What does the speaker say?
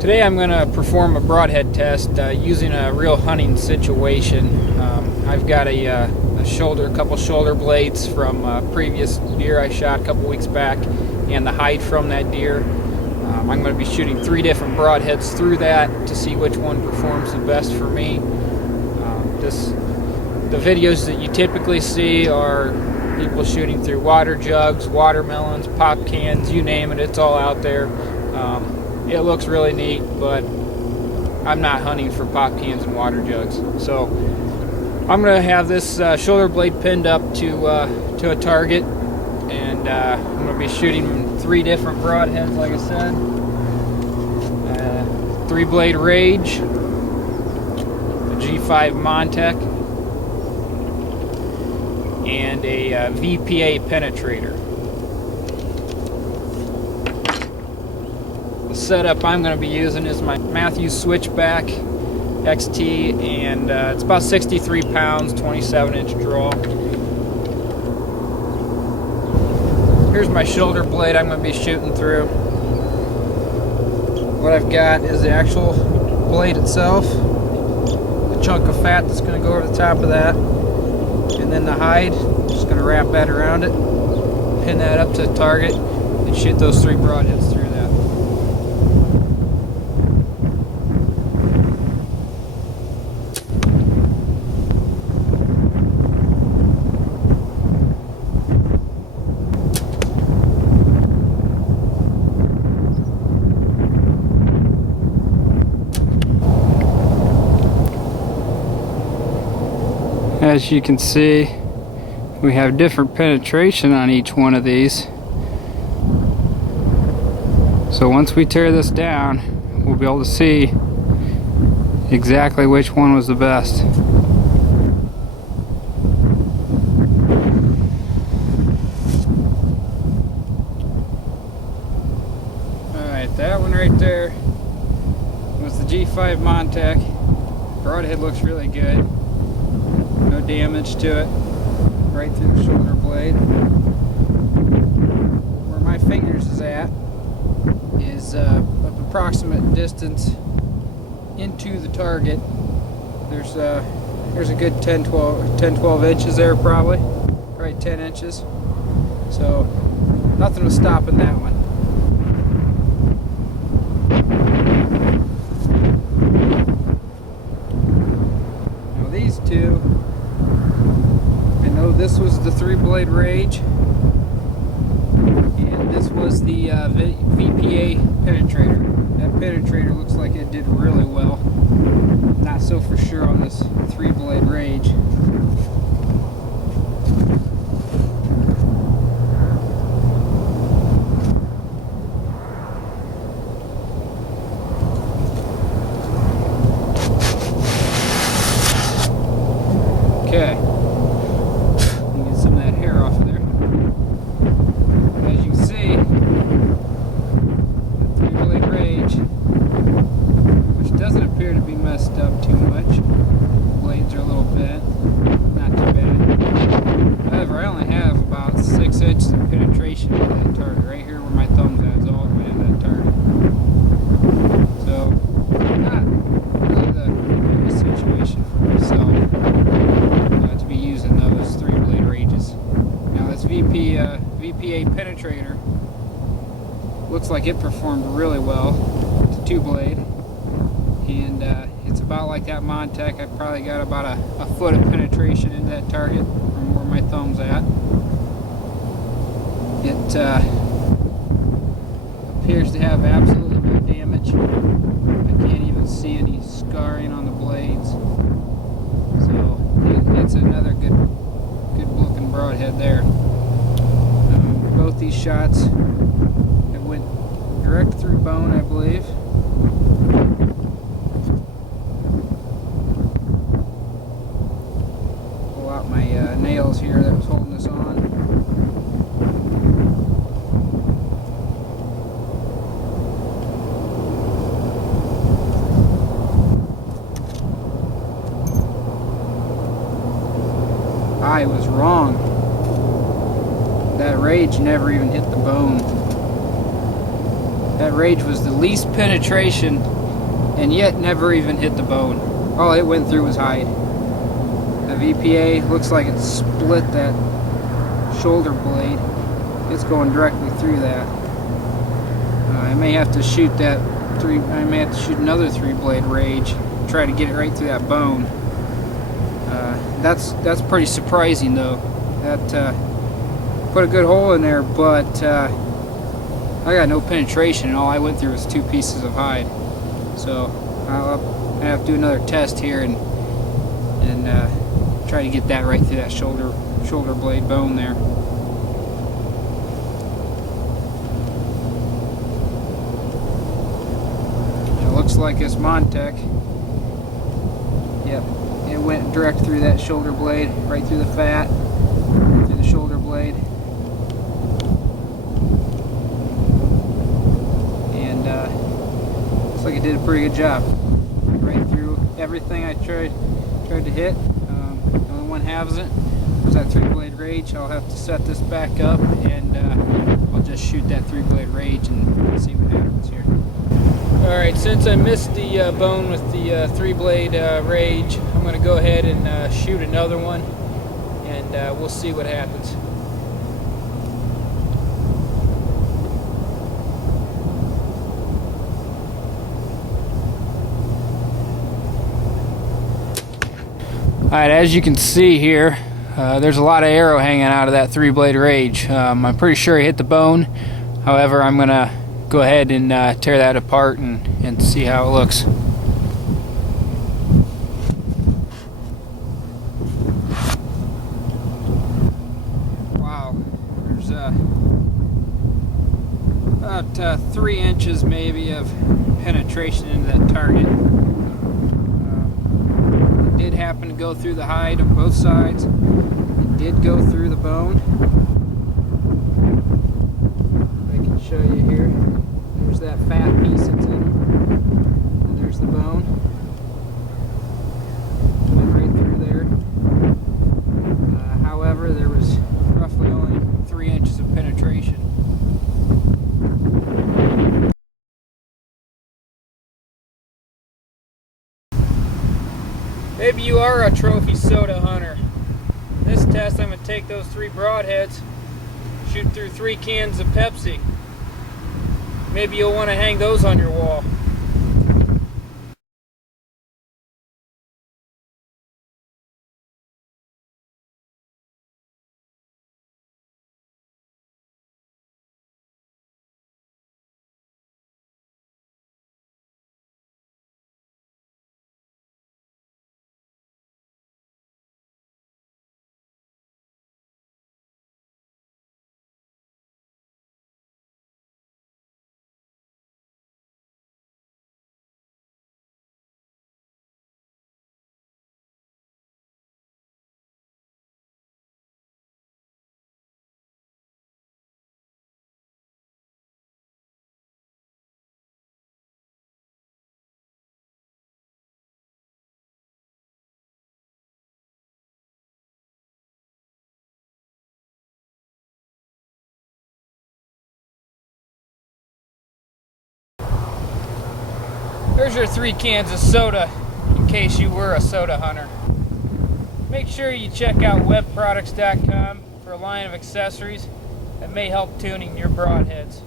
Today I'm going to perform a broadhead test using a real hunting situation. I've got a couple shoulder blades from previous deer I shot a couple weeks back, and the hide from that deer. I'm going to be shooting 3 different broadheads through that to see which one performs the best for me. The videos that you typically see are people shooting through water jugs, watermelons, pop cans, you name it, it's all out there. It looks really neat, but I'm not hunting for pop cans and water jugs. So I'm going to have this shoulder blade pinned up to a target, and I'm going to be shooting 3 different broadheads, like I said. 3-blade Rage, a G5 Montec, and a VPA penetrator. The setup I'm going to be using is my Matthews Switchback XT, and it's about 63 pounds, 27-inch draw. Here's my shoulder blade I'm going to be shooting through. What I've got is the actual blade itself, a chunk of fat that's going to go over the top of that, and then the hide. Just going to wrap that around it, pin that up to the target, and shoot those 3 broadheads through that. As you can see, we have different penetration on each one of these. So once we tear this down, we'll be able to see exactly which one was the best. Alright, that one right there was the G5 Montec. Broadhead looks really good. No damage to it, right through the shoulder blade. Where my fingers is at is an approximate distance into the target. There's a good 10-12 inches there, probably 10 inches. So nothing was stopping that one. Now these two, this was the 3-blade Rage, and this was the VPA penetrator. That penetrator looks like it did really well. Not so for sure on this 3-blade Rage. Okay. Messed up too much. Blades are a little bent, not too bad. However, I only have about 6 inches of penetration into that target. Right here where my thumb's at is all the way into that target. So, not really the greatest situation for myself to be using those 3-blade Rages. Now this VPA penetrator looks like it performed really well. It's a 2-blade. And it's about like that Montec. I've probably got about a foot of penetration into that target from where my thumb's at. It appears to have absolutely no damage. I can't even see any scarring on the blades. So it's another good looking broadhead there. Both these shots, it went direct through bone, I believe. My nails here that was holding this on. I was wrong. That Rage never even hit the bone. That rage was the least penetration, and yet never even hit the bone. All it went through was hide. The VPA looks like it split that shoulder blade. It's going directly through that. I may have to shoot I may have to shoot another 3-blade rage, try to get it right through that bone. That's pretty surprising though. That put a good hole in there, but I got no penetration, and all I went through was 2 pieces of hide. So I'll have to do another test here and try to get that right through that shoulder blade bone there. It looks like it's Montec. Yep, it went direct through that shoulder blade, right through the fat, right through the shoulder blade. And looks like it did a pretty good job. Right through everything I tried to hit. The only one hasn't was that 3-blade rage. I'll have to set this back up, and I'll just shoot that 3-blade rage and see what happens here. Alright, since I missed the bone with the 3-blade rage, I'm going to go ahead and shoot another one, and we'll see what happens. Alright, as you can see here, there's a lot of arrow hanging out of that 3-blade rage. I'm pretty sure he hit the bone. However, I'm going to go ahead and tear that apart and see how it looks. Wow, there's about 3 inches maybe of penetration into that target. It did happen to go through the hide on both sides. It did go through the bone. I can show you here. There's that fat piece that's in it. And there's the bone. Went right through there. However, there was roughly only 3 inches of penetration. Maybe you are a trophy soda hunter. In this test, I'm going to take those 3 broadheads, shoot through 3 cans of Pepsi. Maybe you'll want to hang those on your wall. There's your 3 cans of soda, in case you were a soda hunter. Make sure you check out webproducts.com for a line of accessories that may help tuning your broadheads.